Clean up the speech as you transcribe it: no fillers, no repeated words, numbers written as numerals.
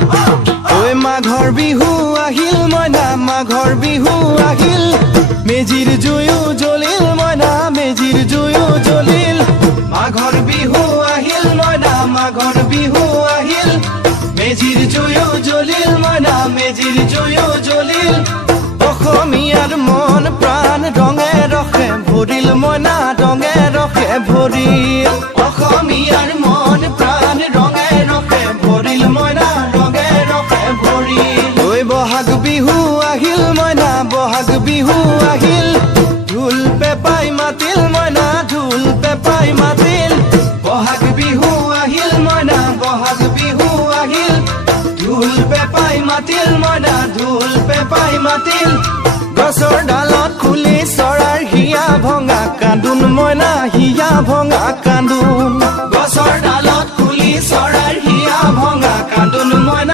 ঐ মাঘৰ বিহু আহিল মইনা মাঘৰ বিহু আহিল মেজিৰ জুয়ো জ্বলিল মইনা মেজিৰ জুয়ো জ্বলিল মাঘৰ বিহু আহিল মইনা মাঘৰ বিহু আহিল মেজিৰ জুয়ো জ্বলিল মইনা মেজিৰ জুয়ো জ্বলিল অসমীয়াৰ মন প্ৰাণ ৰঙে ৰখে ভৰিল মইনা ৰঙে ৰখে ভৰিল অসমীয়াৰ মন প্ৰাণ ৰঙে ৰখে ভৰিল মইনা ৰঙে ৰখে ভৰিল ঐ বহাগ বিহু আহিল মইনা বহাগ বিহু আহিল ঢোল পেপাই মাতিল মইনা ঢোল পেপাই মাতিল বহাগ বিহু আহিল মইনা বহাগ বিহু আহিল ঢোল পেপাই মাতিল মইনা ঢোল পেপাই মাতিল গছৰ ডালত খুলি চৰাৰ হিয়া ভঙা কান্দোন মইনা হিয়া ভঙা